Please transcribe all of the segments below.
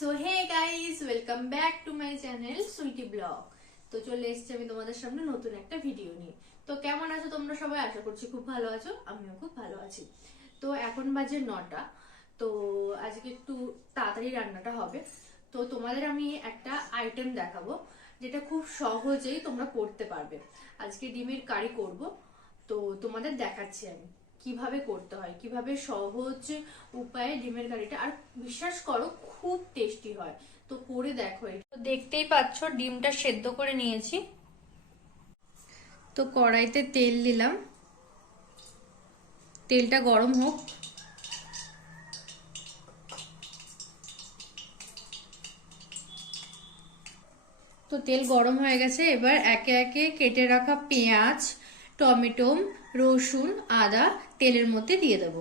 So hey guys welcome back to my channel Sweety blog তো চলে এসেছি আমি তোমাদের সামনে নতুন একটা ভিডিও নিয়ে। তো কেমন আছো তোমরা সবাই? আশা করছি খুব ভালো আছো, আমিও খুব ভালো আছি। তো এখন বাজে নটা। তো আজকে একটু তাড়াতাড়ি রান্নাটা হবে। তো তোমাদের আমি একটা আইটেম দেখাবো, যেটা খুব সহজেই তোমরা করতে পারবে। আজকে ডিমের কারি করব। তো তোমাদের দেখাচ্ছি আমি। কীভাবে করতে হয়, কীভাবে সহজ উপায়ে ডিমের কারিটা, আর বিশ্বাস করো খুব টেস্টি হয়। তো করে দেখো এটা। দেখতেই পাচ্ছ, ডিমটা সেদ্ধ করে নিয়েছি। তো কড়াইতে তেল দিলাম। তেলটা গরম হোক। তো তেল গরম হয়ে গেছে। এবার একে একে কেটে রাখা পেঁয়াজ, টমেটো রসুন, আদা তেলের মধ্যে দিয়ে দেবো।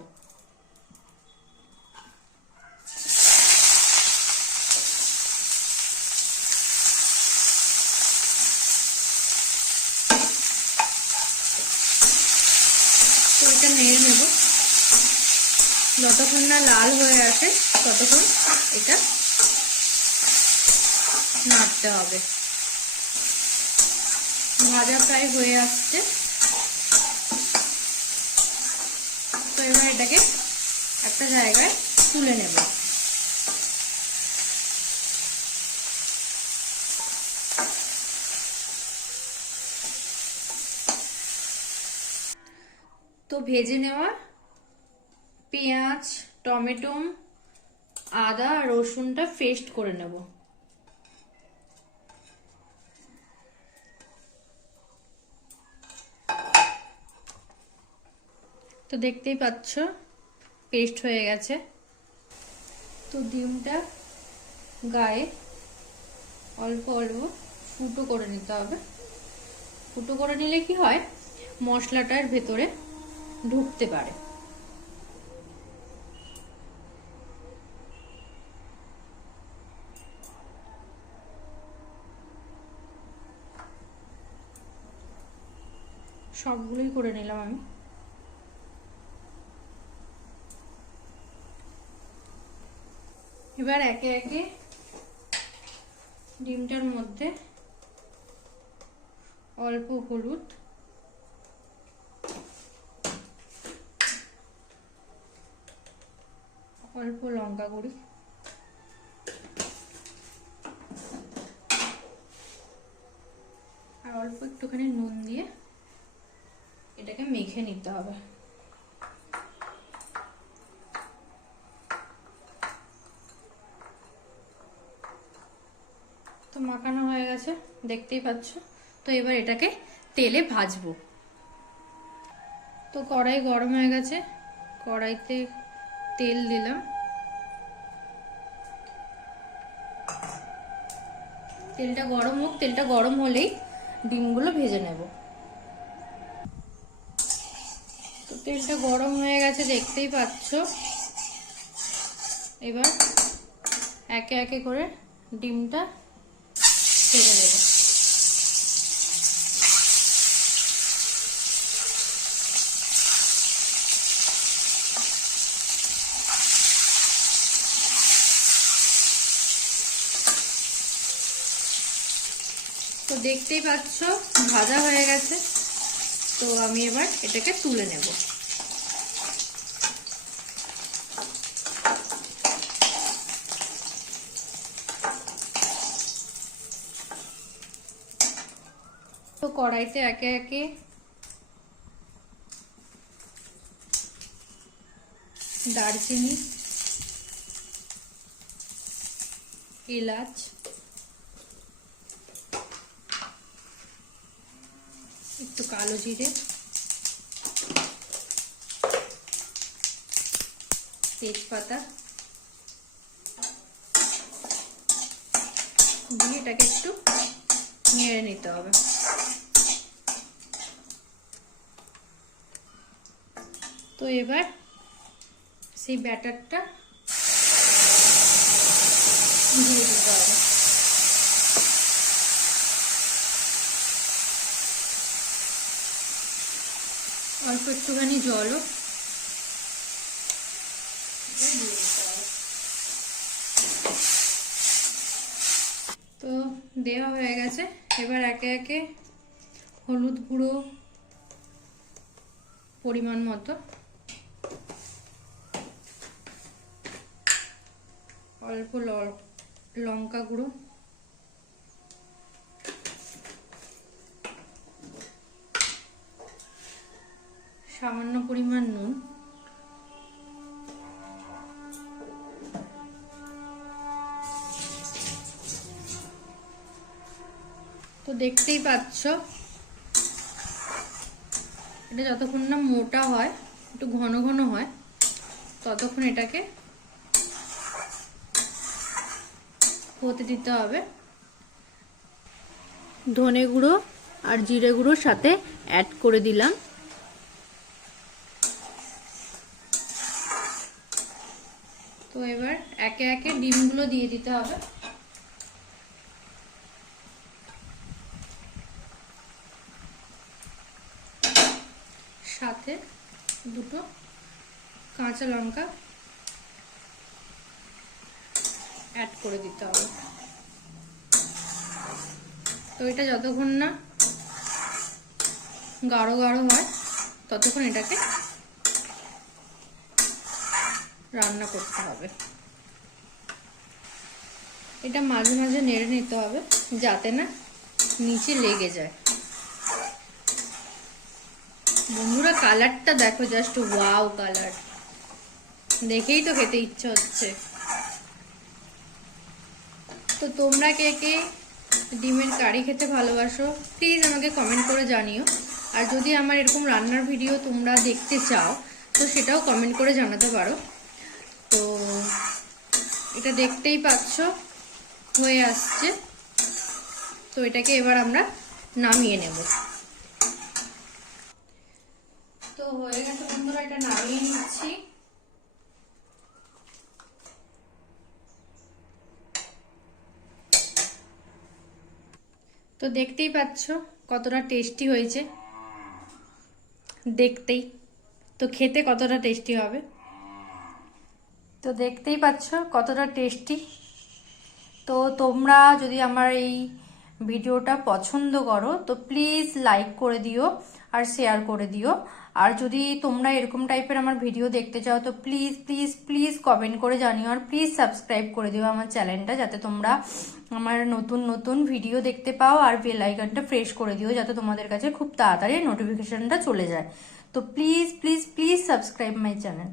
এটা নেড়ে নেব। যতক্ষণ না লাল হয়ে আসে, ততক্ষণ এটা নাড়তে হবে। ভাজা প্রায় হয়ে আসছে। তো এবার এটাকে একটা জায়গায় তুলে নেব। তো ভেজে নেওয়া পেঁয়াজ, টমেটো, আদা, রসুনটা পেস্ট করে নেব। তো দেখতেই পাচ্ছ পেস্ট হয়ে গেছে। তো ডিমটা গায়ে অল্প অল্প ফুটো করে নিতে হবে। ফুটো করে নিলে কি হয়, মশলাটার ভেতরে ঢুকতে পারে। সবগুলোই করে নিলাম আমি। এবার একে একে ডিমটার মধ্যে অল্প হলুদ অল্প লঙ্কা গুঁড়ি আর অল্প একটুখানি নুন দিয়ে এটাকে মেখে নিতে হবে। মাখানো হয়ে গেছে, দেখতেই পাচ্ছ। তো এবার এটাকে তেলে ভাজবো। তো কড়াই গরম হয়ে গেছে, কড়াইতে তেল দিলাম। তেলটা গরম হোক, তেলটা গরম হলেই ডিমগুলো ভেজে নেব। তো তেলটা গরম হয়ে গেছে, দেখতেই পাচ্ছ। এবার একে একে করে ডিমটা ভেজে নেব তো দেখতেই পাচ্ছ ভাজা হয়ে গেছে। তো আমি এবার এটাকে তুলে নেব। তো কড়াইতে একে একে দারচিনি, এলাচ, একটু কালো জিরে, তেজপাতা দিয়ে এটাকে একটু নেড়ে নিতে হবে। তো এবার সেই ব্যাটারটা দিয়ে দিতে হবে। অল্প একটুখানি জলও হবে দেওয়া হয়ে গেছে। এবার একে একে হলুদ গুঁড়ো পরিমাণ মতো অল্প লঙ্কা গুঁড়ো। সামান্য পরিমাণ নুন। তো দেখতেই পাচ্ছ, এটা যতক্ষণ না মোটা হয়, একটু ঘন ঘন হয়, ততক্ষণ এটাকে হতে দিতে হবে। ধনে গুঁড়ো আর জিরে গুঁড়োর সাথে অ্যাড করে দিলাম। তো এবার একে একে ডিমগুলো দিয়ে দিতে হবে। সাথে দুটো কাঁচা লঙ্কা অ্যাড করে দিতে হবে। তো এটা যতক্ষণ না গাঢ় গাঢ় হয়, ততক্ষণ এটাকে রান্না করতে হবে। এটা মাঝে মাঝে নেড়ে নিতে হবে যাতে না নিচে লেগে যায়। বন্ধুরা কালারটা দেখো জাস্ট ওয়াও কালার দেখেই তো খেতে ইচ্ছা হচ্ছে। তো তোমরা কে কে ডিমের কারি খেতে ভালোবাসো প্লিজ আমাকে কমেন্ট করে জানিও। আর যদি আমার এরকম রান্নার ভিডিও তোমরা দেখতে চাও, তো সেটাও কমেন্ট করে জানাতে পারো। তো এটা দেখতেই পাচ্ছ, হয়ে আসছে। তো এটাকে এবার আমরা নামিয়ে নেব। তো হয়ে গেছে বন্ধুরা, এটা নামিয়ে নিচ্ছি। তো দেখতেই পাচ্ছ কতটা টেস্টি হয়েছে। দেখতেই। তো খেতে কতটা টেস্টি হবে? তো দেখতেই পাচ্ছ কতটা টেস্টি তো তোমরা যদি আমার এই ভিডিওটা পছন্দ করো, তো প্লিজ লাইক করে দিও। আর শেয়ার করে দিও। আর যদি তোমরা এরকম টাইপের আমার ভিডিও দেখতে চাও, তো প্লিজ প্লিজ প্লিজ কমেন্ট করে জানিও। আর প্লিজ সাবস্ক্রাইব করে দিও আমার চ্যানেলটা যাতে তোমরা আমার নতুন নতুন ভিডিও দেখতে পাও। আর বেল আইকনটা ফ্রেশ করে দিও, যাতে তোমাদের কাছে খুব তাড়াতাড়ি নোটিফিকেশানটা চলে যায়। তো please please please subscribe my channel